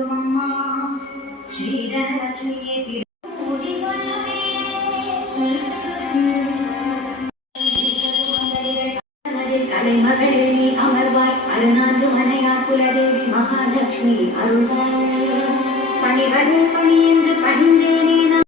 அருளும் அம்மா ஸ்ரீதனலட்சுமியே திருமூடி சொல்லுவே கலைமகளே நீ அமர்வாய் அருணாந்து மனையா குலதேவி மகாலட்சுமி அருள்வாய் பணிவதே பணி என்று பணிந்தேனே